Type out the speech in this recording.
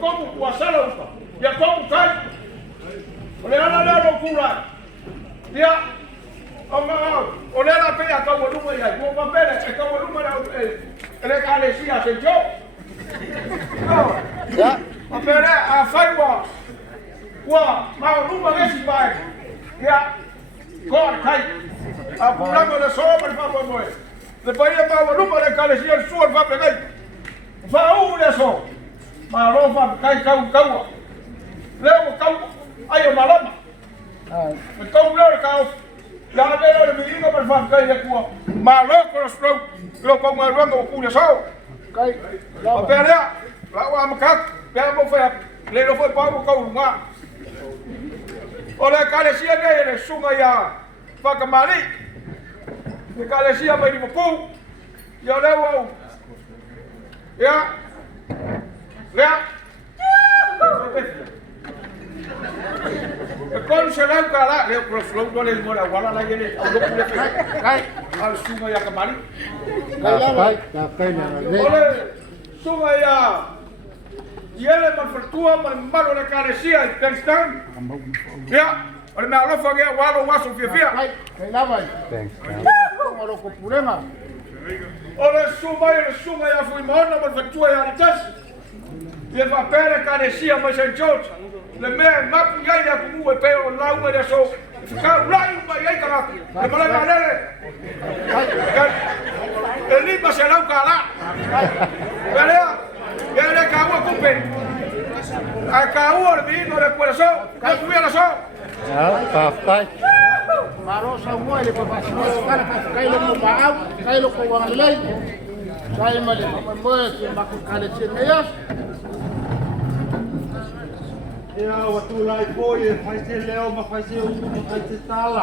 como kuasalosta. Ja como kai. Ole ana na kura. Dia ole ana pe aka wo luma ya. Wo pa pele aka wo luma na ele ka le sia se jo. Ja. Ma pele a faiwa. Wa ma luma ke si bai. Ja. Kor kai. A pulamo de sobre pa mo. Depois ia pa wo luma de ka le sia suor pa pegai. Fa una so. Ma rofa kai kau. Leo kau ayo malama. Kau leo kau. Ya veo el video para fan kai de kuo. Ma lo slow. Lo kau ma rongo ku de so. Kai. La pelea. La wa makat. Pea mo fa. Le lo foi pa mo kau nga. Ora kalesia ne sunga ya. Pa kamali. Ni kalesia mai mo pu. Ya leo. Ya. Ya. Con se la cara, le proflou do le mora wala la yele, au lo pule kai, al sunga ya kamali. Kai na. Ole sunga ya. Yele man fortua man malo le carecia el penstan. Ya. Ole me alo fa ya walo waso fia. Kai na vai. Thanks. Como lo ko problema. Ole sunga ya fui mona man fortua ya tas. Ye va pere carecia mas en George. Le me mapu ya ya kumu e peo la uma de so. Ka rai ba ya kala. Le mala manere. Eli ba se la kala. Pelea. Ele ka wa kupe. A ka wa de no le puede so. Ka tuviera so. Ja, kai. Marosa muele pa para kai lo mo baau, kai lo ko wang lei. Kai male mo ke maku kale chineyas. Ja, wat toen hij voor je, hij zei Leo, maar hij zei ook, hij zei Tala.